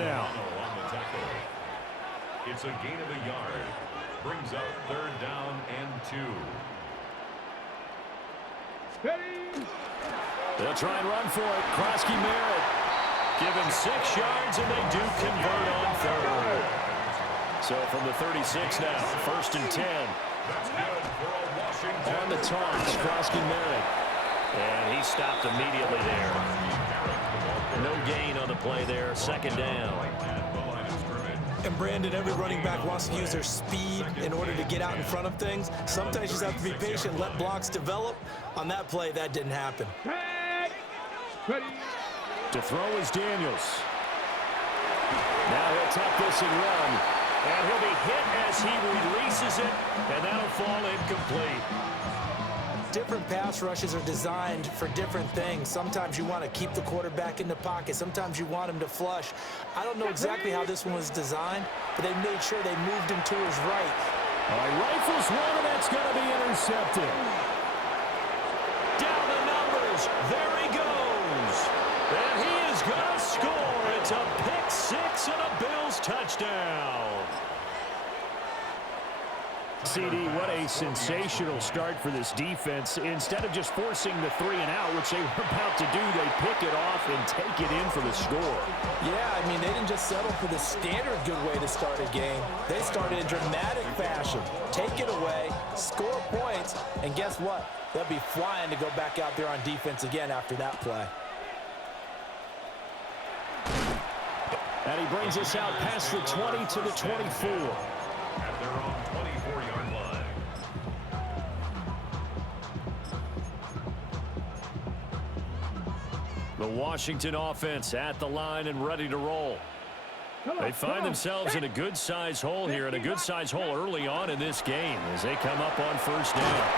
now. It's a gain of a yard. Brings up 3rd down and 2. They'll try and run for it. Krosky Merritt. Give him 6 yards, and they do convert on 3rd. So from the 36 now, 1st and 10. That's good for a Washington. On the toss, Krosky Merritt. And he stopped immediately there. No gain on the play there, 2nd down. And Brandon, every running back wants to use their speed in order to get out in front of things. Sometimes you just have to be patient, let blocks develop. On that play, that didn't happen. To throw is Daniels. Now he'll tuck this and run. And he'll be hit as he releases it, and that'll fall incomplete. Different pass rushes are designed for different things. Sometimes you want to keep the quarterback in the pocket. Sometimes you want him to flush. I don't know exactly how this one was designed, but they made sure they moved him to his right. Rifles one, and that's going to be intercepted. Down the numbers. There he goes. And he is going to score. It's a pick 6 and a Bills touchdown. CD, what a sensational start for this defense. Instead of just forcing the 3 and out, which they were about to do, they pick it off and take it in for the score. Yeah, I mean, they didn't just settle for the standard good way to start a game. They started in dramatic fashion. Take it away, score points, and guess what? They'll be flying to go back out there on defense again after that play. And he brings us out past the 20 to the 24. At their own 24-yard line. The Washington offense at the line and ready to roll. They find themselves in a good-sized hole here, and a good-sized hole early on in this game as they come up on 1st down.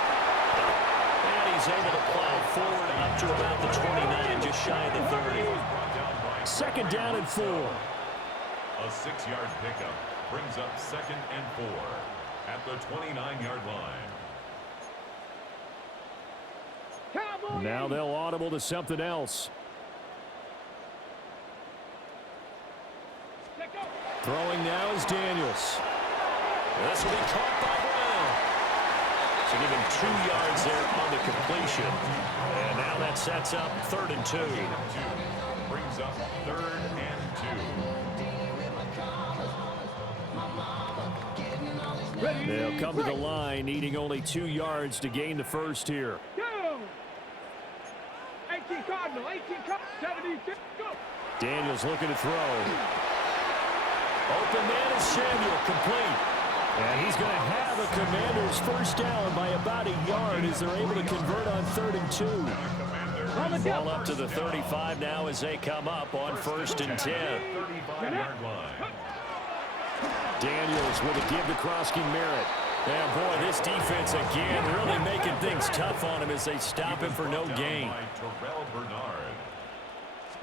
And he's able to plow forward up to about the 29, just shy of the 30. 2nd down and 4. A 6-yard pickup brings up 2nd and 4 at the 29-yard line. Now they'll audible to something else. Throwing now is Daniels. This will be caught by Brown. So give him 2 yards there on the completion. And now that sets up 3rd and 2. Brings up 3rd and 2. They'll come to the line, needing only 2 yards to gain the first here. 18 Cardinal, 76, go. Daniels looking to throw. Open man is Samuel, complete. And he's going to have a Commanders first down by about a yard as they're able to convert on 3rd and 2. Ball up to the 35 now as they come up on 1st and 10. 35-yard line. Daniels with a give to Krosky Merritt. And boy, this defense again really making things tough on him as they stop him for no gain.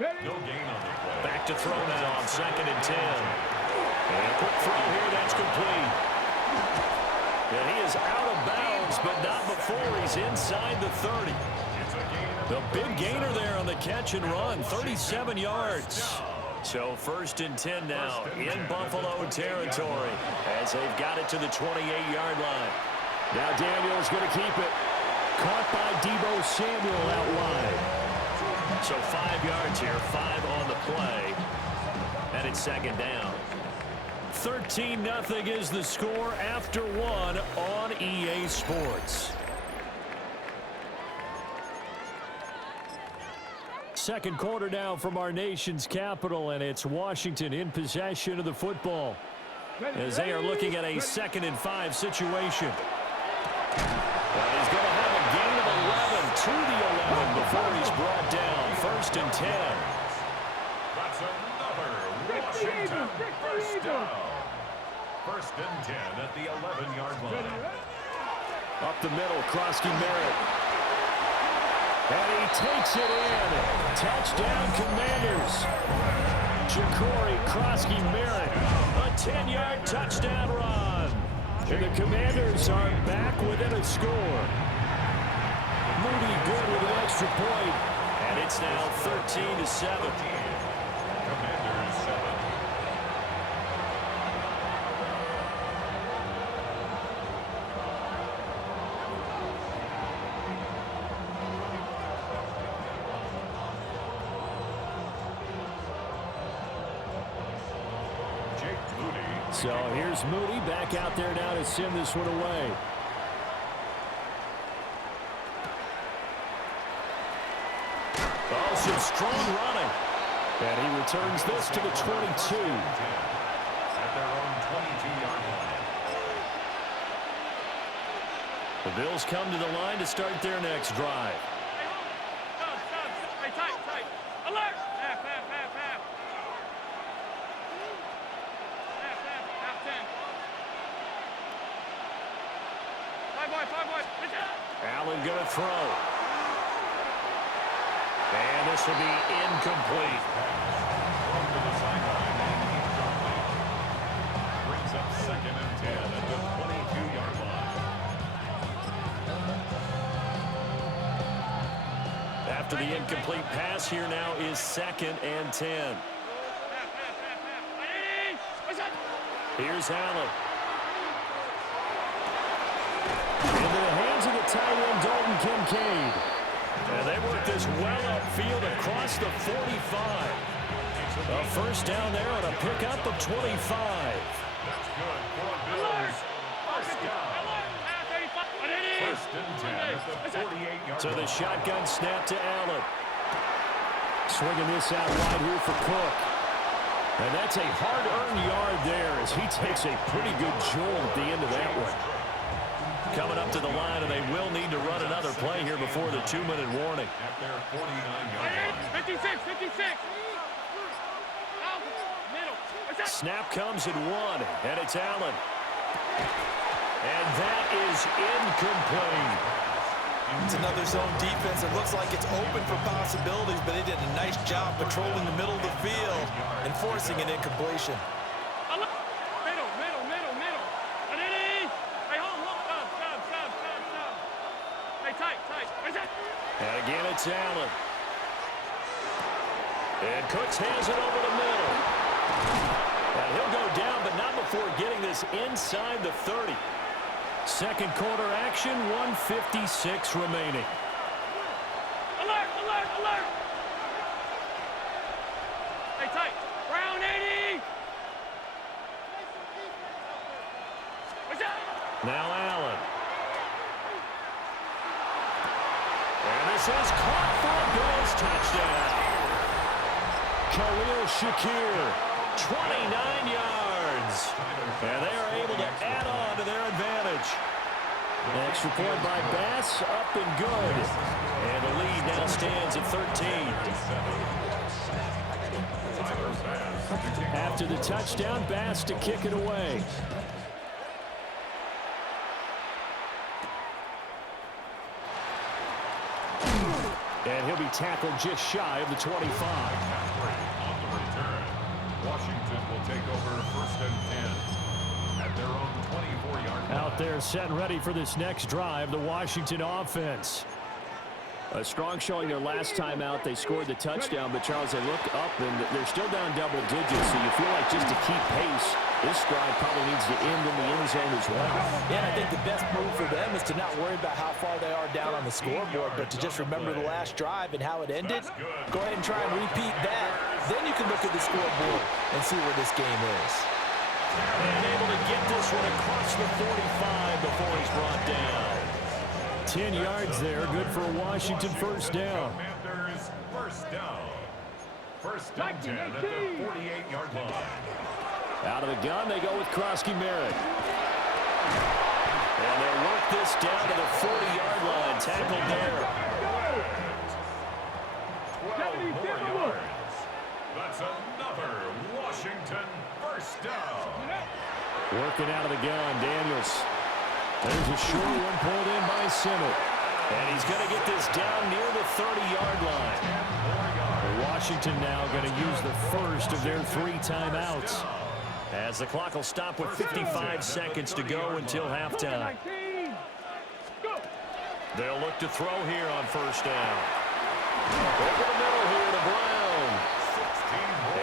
No gain on the play. Back to throw now on 2nd and 10. And a quick throw here, that's complete. And he is out of bounds, but not before he's inside the 30. The big gainer there on the catch and run, 37 yards. So 1st and 10 now in Buffalo territory as they've got it to the 28-yard line. Now Daniels going to keep it. Caught by Deebo Samuel out wide. So 5 yards here, 5 on the play. And it's 2nd down. 13-0 is the score after 1 on EA Sports. Second quarter now from our nation's capital, and it's Washington in possession of the football as they are looking at a 2nd and 5 situation. Well, he's going to have a gain of 11 to the 11 before he's brought down. 1st and 10. That's another Washington first down. 1st and 10 at the 11-yard line. Up the middle, Krosky Merritt. And he takes it in. Touchdown, Commanders. Ja'Cory Krosky Merritt. A 10-yard touchdown run. And the Commanders are back within a score. Moody good with an extra point. And it's now 13-7. Commanders 7, So here's Moody back out there now to send this one away. Oh, some strong running. And he returns this to the 22. At their own 22-yard line. The Bills come to the line to start their next drive. Hey, tight. Alert! Half. Half 10. Five boy. Allen going to throw. And this will be incomplete. Thrown to the sideline, and he's dropped it. Brings up 2nd and 10 at the 22-yard line. After the incomplete pass, here now is 2nd and 10. Here's Allen. Into the hands of the tight end, Dalton Kincaid. And they work this well upfield across the 45. A first down there on a pickup of 25. That's good for Bills. First down. First and 10 at the 48-yard line. To the shotgun snap to Allen. Swinging this out wide here for Cook. And that's a hard-earned yard there as he takes a pretty good jolt at the end of that one. Coming up to the line, and they will need to run another play here before the 2-minute warning. At their 49-yard line. 56. Snap comes at 1, and it's Allen. And that is incomplete. It's another zone defense. It looks like it's open for possibilities, but they did a nice job patrolling the middle of the field and forcing an incompletion. Middle. Hey, hold. Stop. Hey, tight. And again, it's Allen. And Cooks hands it over the middle. And he'll go down, but not before getting this inside the 30. Second quarter action, 1:56 remaining. Alert! Hey, tight. Brown 80! Now Allen. And this is caught for a Bills touchdown. Khalil Shakir, 29 yards. And they are able to add on to their advantage. Extra point by Bass, up and good. And the lead now stands at 13. After the touchdown, Bass to kick it away. And he'll be tackled just shy of the 25. On the return, Washington will take over 1st and 10 at their own 24-yard line. Out there set and ready for this next drive, the Washington offense. A strong showing their last time out. They scored the touchdown, but Charles, they look up and they're still down double digits, so you feel like just to keep pace, this drive probably needs to end in the end zone as well. Yeah, and I think the best move for them is to not worry about how far they are down on the scoreboard, but to just remember the last drive and how it ended. Go ahead and try and repeat that. Then you can look at the scoreboard and see where this game is. And able to get this one across the 45 before he's brought down. 10 yards there, good for a Washington first down. Commanders first down. First and 10 at the 48-yard line. Out of the gun, they go with Krosky Merritt. And they'll work this down to the 40-yard line. Tackled there. 12 more yards. That's another Washington first down. Working out of the gun, Daniels. There's a short one pulled in by Simmett. And he's going to get this down near the 30-yard line. Washington now going to use the first of their 3 timeouts. As the clock will stop with 55 seconds to go until halftime. They'll look to throw here on first down. Over the middle here to Brown.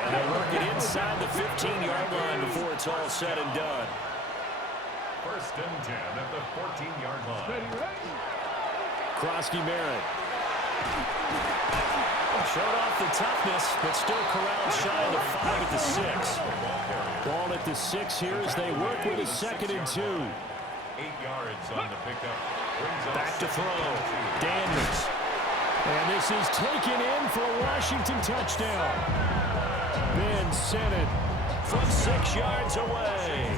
And they'll work it inside the 15-yard line before it's all said and done. First and 10 at the 14-yard line. Krosky Merritt. Showed off the toughness, but still corralled shy of the 5 at the 6. Ball at the 6 here as they work with a 2nd and 2. 8 yards on the pickup. Back to throw. Daniels. And this is taken in for a Washington touchdown. Ben sent it from 6 yards away.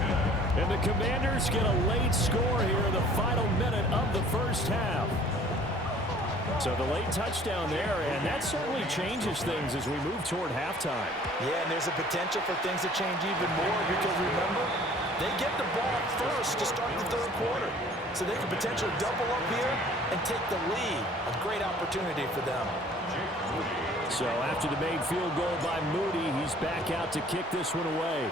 And the Commanders get a late score here in the final minute of the first half. So the late touchdown there, and that certainly changes things as we move toward halftime. Yeah, and there's a potential for things to change even more because remember, they get the ball first to start the third quarter. So they can potentially double up here and take the lead. A great opportunity for them. So after the made field goal by Moody, he's back out to kick this one away.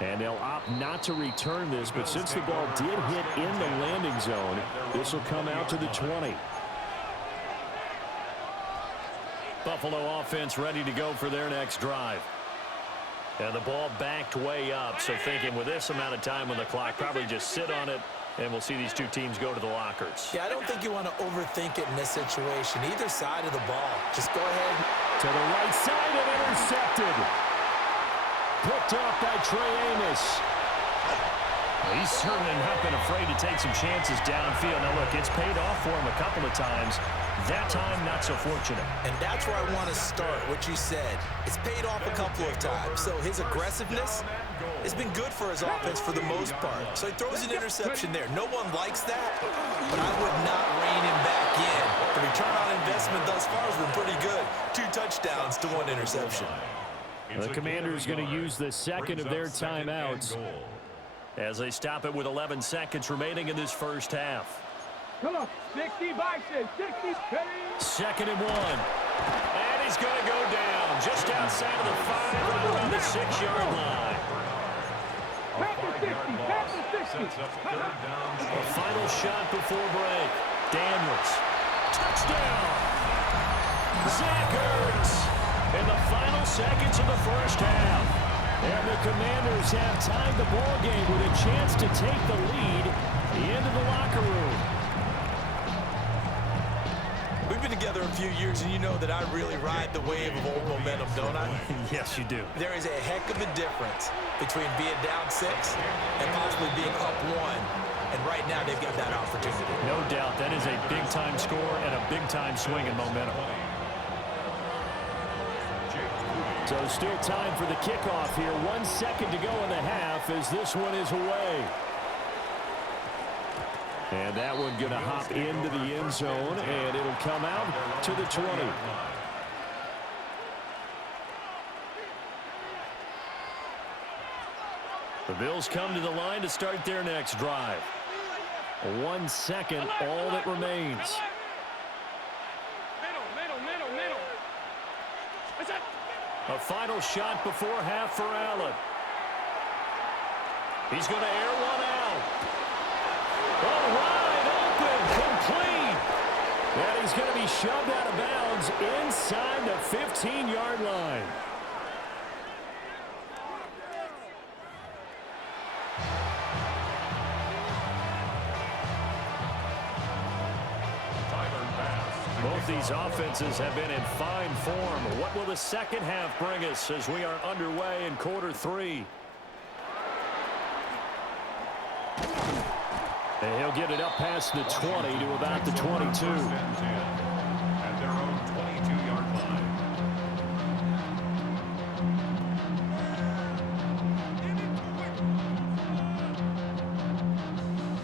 And they'll opt not to return this, but since the ball did hit in the landing zone, this will come out to the 20. Buffalo offense ready to go for their next drive. And the ball backed way up, so thinking with this amount of time on the clock, probably just sit on it, and we'll see these two teams go to the lockers. Yeah, I don't think you want to overthink it in this situation. Either side of the ball. Just go ahead. To the right side and intercepted. Picked off by Trey Amos. He's certainly not been afraid to take some chances downfield. Now, look, it's paid off for him a couple of times. That time, not so fortunate. And that's where I want to start, what you said. It's paid off a couple of times. So his aggressiveness has been good for his offense for the most part. So he throws an interception there. No one likes that, but I would not rein him back in. The return on investment thus far has been pretty good. 2 touchdowns to 1 interception. The Commanders going to use the second of their timeouts as they stop it with 11 seconds remaining in this first half. Come on, 60 boxes, 60. 2nd and 1. And he's going to go down just outside of the 5, right on the 6-yard line. A final shot before break. Daniels. Touchdown! Zach Ertz in the final seconds of the first half. And the Commanders have tied the ball game with a chance to take the lead into the locker room. We've been together a few years, and you know that I really ride the wave of old momentum, don't I? Yes, you do. There is a heck of a difference between being down 6 and possibly being up 1. And right now, they've got that opportunity. No doubt. That is a big-time score and a big-time swing in momentum. So still time for the kickoff here. 1 second to go in the half as this one is away. And that one going to hop into the end zone, and it'll come out to the 20. The Bills come to the line to start their next drive. 1 second, all that remains. Middle. That's it. A final shot before half for Allen. He's going to air one out. Oh, wide open, complete. And he's going to be shoved out of bounds inside the 15-yard line. Both these offenses have been in fine form. What will the second half bring us as we are underway in quarter 3? And he'll get it up past the 20 to about the 22. At their own 22-yard line.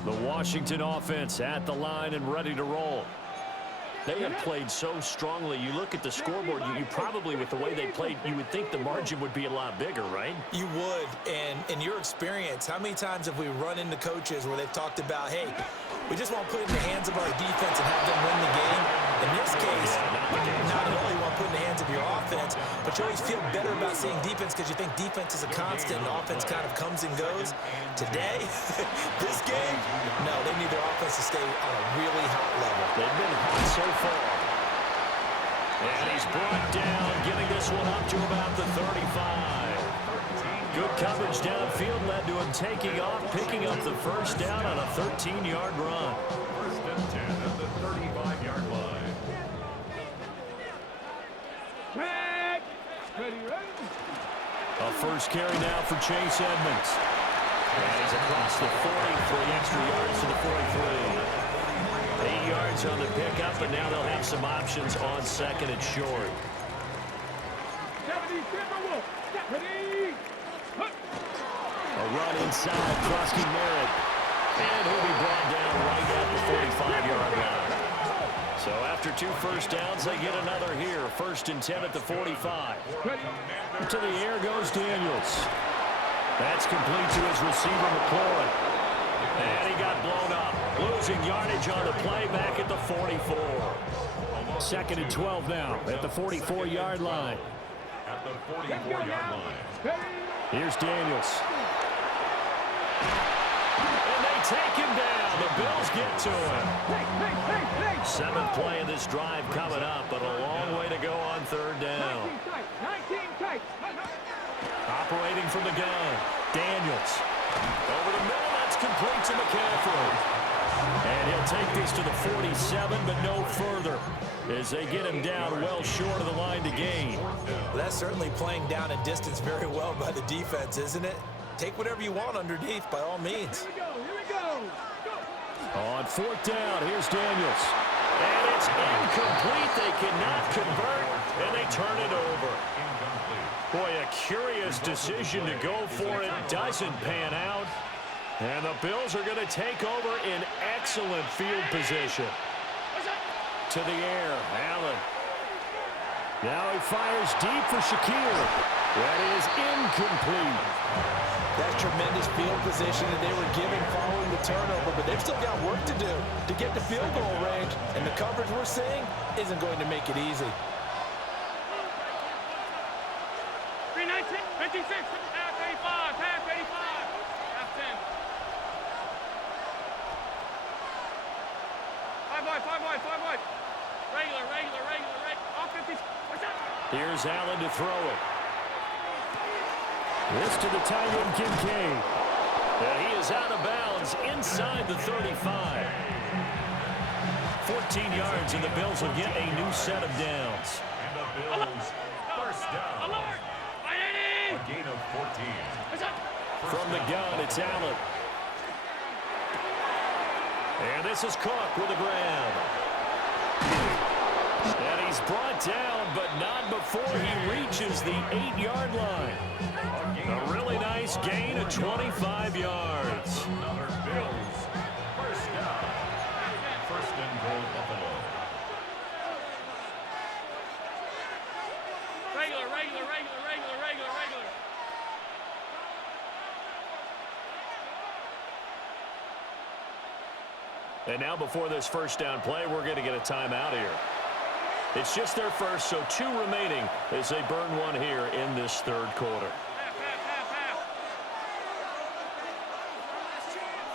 The Washington offense at the line and ready to roll. They have played so strongly. You look at the scoreboard, you probably, with the way they played, you would think the margin would be a lot bigger, right? You would. And in your experience, how many times have we run into coaches where they've talked about, hey, we just want to put it in the hands of our defense and have them win the game? In this case, not only want to put it in the hands of your offense, but you always feel better about seeing defense because you think defense is a constant and offense kind of comes and goes. Today, this game, no, they need their offense to stay on a really hot level. They've been hot so far. And he's brought down, getting this one up to about the 35. Good coverage downfield led to him taking off, picking up the first down on a 13-yard run. First and 10 at the 35-yard line. Ready. A first carry now for Chase Edmonds. And he's across the 40, 3 extra yards to the 43. 8 yards on the pickup, and now they'll have some options on second and short. A run inside, Krusky Merritt. And he'll be brought down right at the 45-yard line. So after 2 first downs, they get another here. 1st and 10 at the 45. To the air goes Daniels. That's complete to his receiver, McLaurin. And he got blown up. Losing yardage on the play back at the 44. 2nd and 12 now at the 44-yard line. At the 44-yard line. Here's Daniels. And they take him down. The Bills get to him. 7th play of this drive coming up, but a long way to go on 3rd down. Operating from the gun, Daniels. Over the middle, that's complete to McCaffrey. And he'll take this to the 47, but no further, as they get him down well short of the line to gain. Well, that's certainly playing down a distance very well by the defense, isn't it? Take whatever you want underneath, by all means. Here we go. On 4th down, here's Daniels. And it's incomplete. They cannot convert, and they turn it over. Boy, a curious decision to go for it. Doesn't pan out. And the Bills are going to take over in excellent field position. To the air, Allen. Now he fires deep for Shakir. That is incomplete. That's tremendous field position that they were given following the turnover, but they've still got work to do to get to field goal range, and the coverage we're seeing isn't going to make it easy. 319, 56, half 85, half 85, half 10. 5 wide, 5 wide, 5 wide. Regular. All 50. What's up? Here's Allen to throw it. This to the tight end, Kincaid. And he is out of bounds inside the 35. 14 yards, and the Bills will get a new set of downs. And the Bills, first down. Alert! A gain of 14. What's up? From the gun, it's Allen. And this is Cook with a grab. And he's brought down, but not before he reaches the 8-yard line. A really nice gain of 25 yards. Another Bills, first down. 1st and goal, Buffalo. Regular. And now before this first down play, we're going to get a timeout here. It's just their first, so 2 remaining as they burn one here in this 3rd quarter. Half.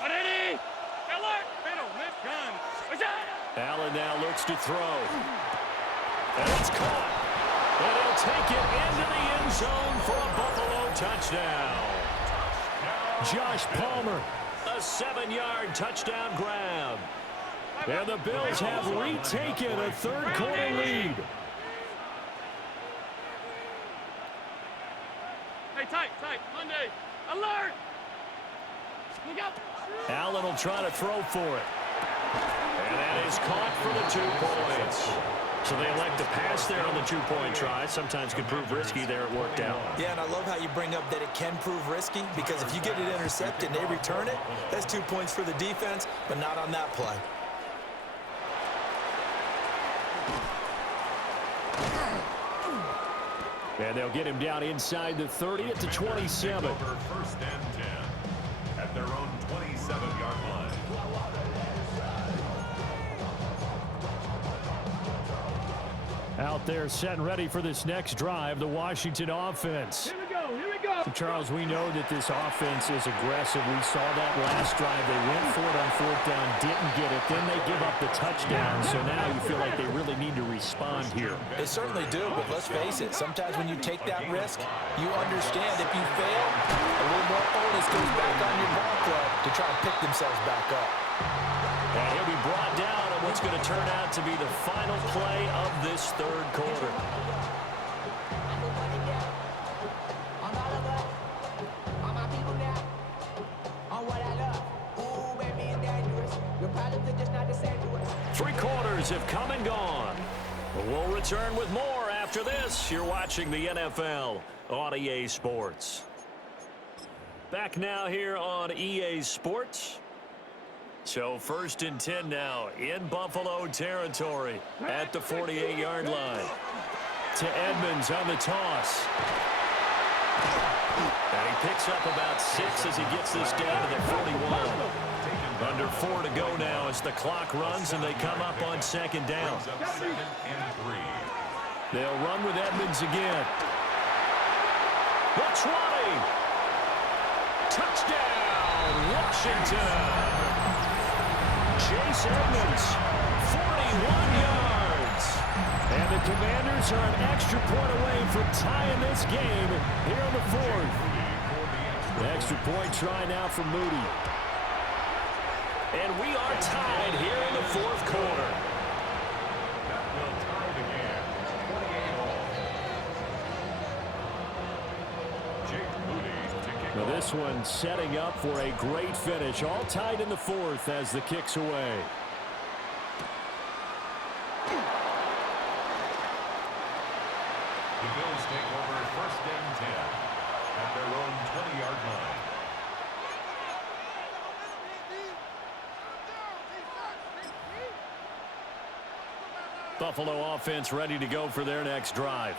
Ready? Alert! Middle, mid-gun. What's up? Allen now looks to throw. And it's caught. And he'll take it into the end zone for a Buffalo touchdown. Josh Palmer, a 7-yard touchdown grab. And the Bills have retaken a 3rd quarter lead. Hey, tight. Monday. Alert! Look out. Allen will try to throw for it. And that is caught for the 2 points. So they elect to pass there on the 2-point try. Sometimes could prove risky there. It worked out. Yeah, and I love how you bring up that it can prove risky, because if you get it intercepted and they return it, that's 2 points for the defense, but not on that play. And they'll get him down inside the 30 at the 27. Over 1st and 10 at their own 27-yard line. Out there set and ready for this next drive, the Washington offense. Here we go. Charles, we know that this offense is aggressive. We saw that last drive. They went for it on 4th down, didn't get it. Then they give up the touchdown. So now you feel like they really need to respond here. They certainly do, but let's face it, sometimes when you take that risk, you understand if you fail, a little more onus goes back on your ball club to try and pick themselves back up. And he'll be brought down on what's going to turn out to be the final play of this 3rd quarter. players have come and gone. We'll return with more after this. You're watching the NFL on EA Sports. Back now here on EA Sports. So 1st and 10 now in Buffalo territory at the 48-yard line. To Edmonds on the toss. And he picks up about 6 as he gets this down to the 41. Under 4 to go now as the clock runs and they come up on 2nd down. They'll run with Edmonds again. The 20. Touchdown, Washington. Chase Edmonds, 41 yards. And the Commanders are an extra point away from tying this game here in the 4th. The extra point try now for Moody. And we are tied here in the 4th quarter. That will tie the game. 28 all. Jake Moody to kick Now off. this one setting up for a great finish. All tied in the 4th as the kick's away. The Bills take over 1st and 10 at their own 20-yard line. Buffalo offense ready to go for their next drive.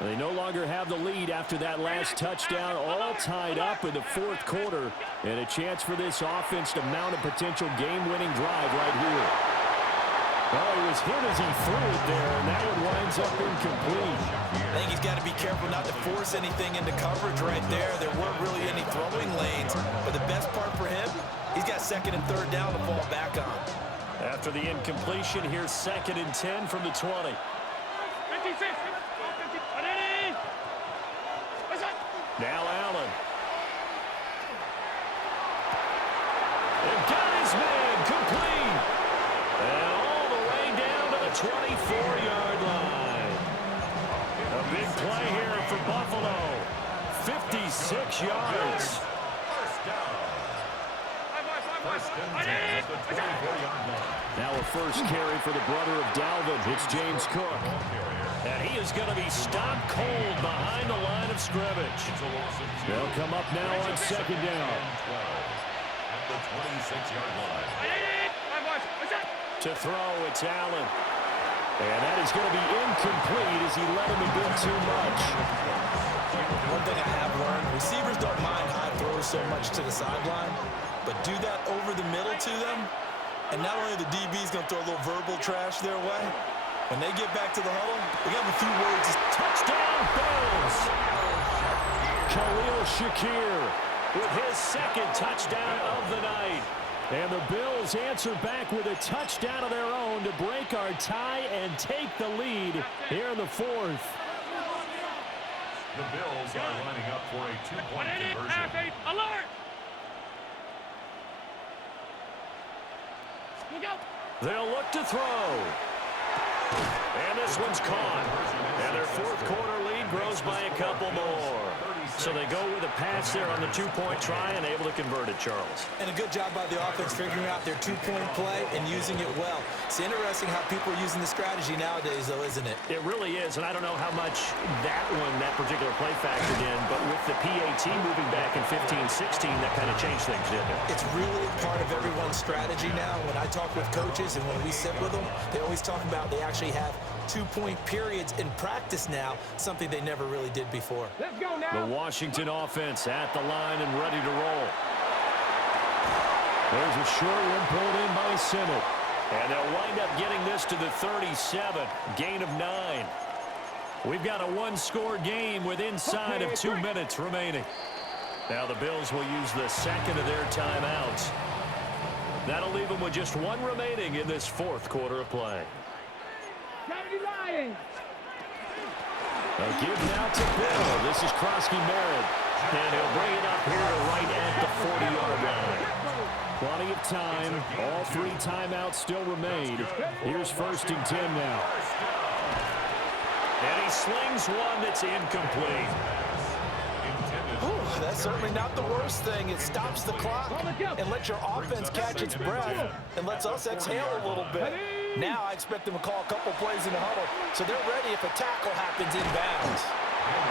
They no longer have the lead after that last touchdown, all tied up in the 4th quarter, and a chance for this offense to mount a potential game-winning drive right here. Oh, he was hit as he threw it there, and that one winds up incomplete. I think he's got to be careful not to force anything into coverage right there. There weren't really any throwing lanes, but the best part for him, he's got 2nd and 3rd down to fall back on. After the incompletion, here's 2nd and 10 from the 20. 56. Now Allen. And got his man complete. And all the way down to the 24-yard line. A big play here for Buffalo. 56 yards. First down. First and 10 at the 24-yard line. Now a first carry for the brother of Dalvin. It's James Cook. And he is going to be stopped cold behind the line of scrimmage. They'll come up now on 2nd down. At the 26-yard line. To throw, it's Allen. And that is going to be incomplete as he let him a bit too much. One thing I have learned, receivers don't mind high throws so much to the sideline, but do that over the middle to them, and not only the DB's going to throw a little verbal trash their way, when they get back to the huddle, they got a few words. Touchdown, Bills! Khalil Shakir with his 2nd touchdown of the night. And the Bills answer back with a touchdown of their own to break our tie and take the lead here in the 4th. The Bills are lining up for a 2-point conversion. Alert! They'll look to throw. And this one's caught. And their 4th quarter lead grows by a couple more. So they go with a pass there on the 2-point try and able to convert it, Charles. And a good job by the offense figuring out their 2-point play and using it well. It's interesting how people are using the strategy nowadays, though, isn't it? It really is, and I don't know how much that particular play factored in, but with the PAT moving back in 15-16, that kind of changed things, didn't it? It's really part of everyone's strategy now. When I talk with coaches and when we sit with them, they always talk about they actually have 2-point periods in practice now, something they never really did before. Let's go now. The Washington offense at the line and ready to roll. There's a short one pulled in by Simmons. And they'll wind up getting this to the 37, gain of 9. We've got a 1-score game with inside of 2 minutes remaining. Now the Bills will use the 2nd of their timeouts. That'll leave them with just 1 remaining in this 4th quarter of play. A give now to Bill. This is Krosky-Merritt. And he'll bring it up here right at the 40-yard line. Plenty of time. All 3 timeouts still remain. Here's 1st and 10 now. And he slings one that's incomplete. Ooh, that's certainly not the worst thing. It stops the clock and lets your offense catch its breath and lets us exhale a little bit. Now I expect them to call a couple plays in the huddle, so they're ready if a tackle happens inbounds.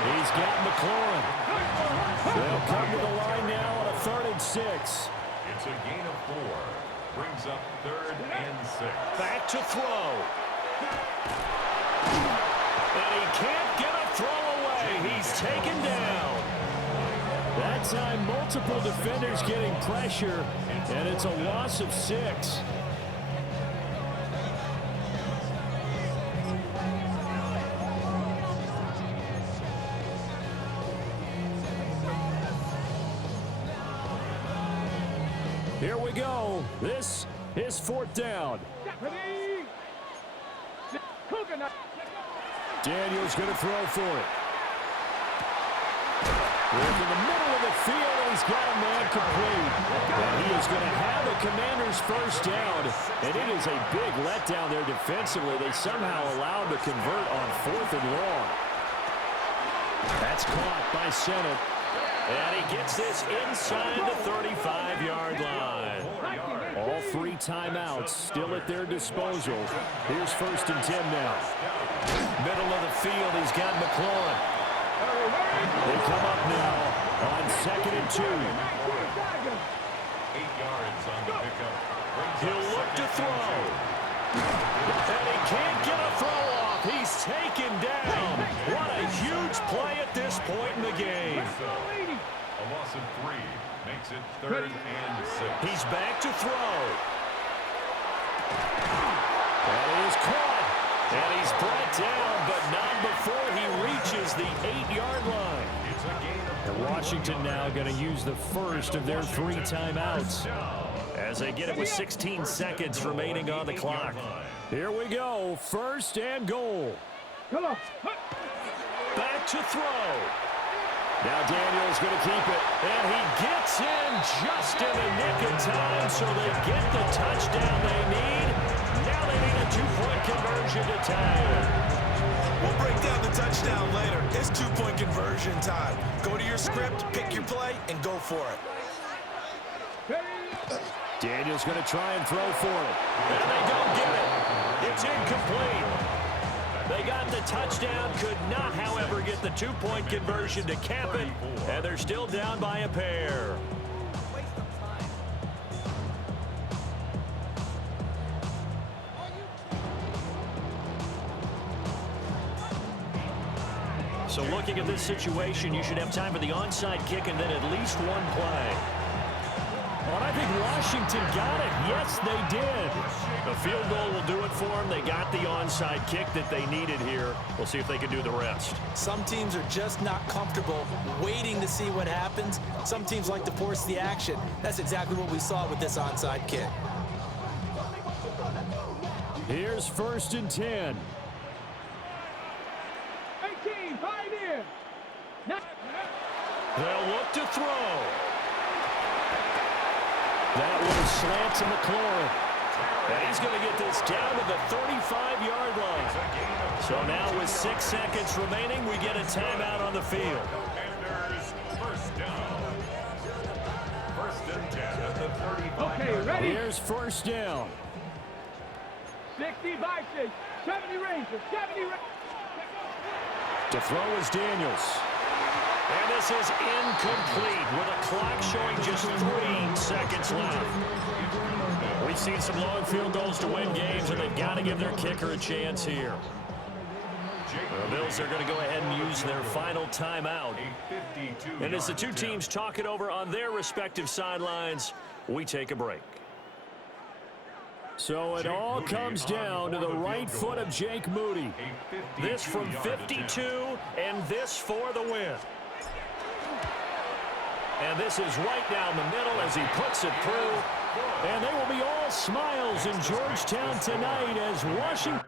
He's got McLaurin. They'll come to the line now on a 3rd and 6. It's a gain of 4. Brings up 3rd and 6. Back to throw. And he can't get a throw away. He's taken down. That time, multiple defenders getting pressure, and it's a loss of 6. Here we go. This is 4th down. Daniels going to throw for it. In the middle of the field, and he's got a man complete. And he is going to have a Commander's first down. And it is a big letdown there defensively. They somehow allowed to convert on 4th and long. That's caught by Sennett. And he gets this inside the 35-yard line. All 3 timeouts still at their disposal. Here's 1st and 10 now. Middle of the field, he's got McLaurin. They come up now on 2nd and 2. 8 yards on the pickup. He'll look to throw. And he can't get a throw off. He's taken down. What a huge play at this point in the game. A loss of 3 makes it 3rd and 6. He's back to throw. And he is caught. And he's brought down, but not before he reaches the 8-yard line. It's a gain of 3. And Washington now going to use the first of their 3 timeouts as they get it with 16 seconds remaining on the clock. Here we go. 1st and goal. Back to throw. Now Daniels going to keep it, and he gets in just in the nick of time, so they get the touchdown they need. Now they need a 2-point conversion to tie it. We'll break down the touchdown later. It's 2-point conversion time. Go to your script, pick your play, and go for it. Daniels going to try and throw for it. And they don't get it. It's incomplete. They got the touchdown, could not, however, get the 2-point conversion to cap it, and they're still down by a pair. So looking at this situation, you should have time for the onside kick and then at least 1 play. Well, I think Washington got it. Yes, they did. A field goal will do it for them. They got the onside kick that they needed here. We'll see if they can do the rest. Some teams are just not comfortable waiting to see what happens. Some teams like to force the action. That's exactly what we saw with this onside kick. Here's 1st and 10. 18, pioneer. They'll look to throw. That one slant to McLaurin. And he's going to get this down to the 35-yard line. So now with 6 seconds remaining, we get a timeout on the field. Commanders, 1st down. 1st and 10 at the 35. Okay, ready? Here's 1st down. 60 by 6, 70 Rangers, 70 Rangers. To throw is Daniels. And this is incomplete with a clock showing just 3 seconds left. We've seen some long field goals to win games, and they've got to give their kicker a chance here. The Bills are going to go ahead and use their final timeout. And as the 2 teams talk it over on their respective sidelines, we take a break. So it all comes down to the right foot of Jake Moody. This from 52, and this for the win. And this is right down the middle as he puts it through. And they will be all smiles in Georgetown tonight as Washington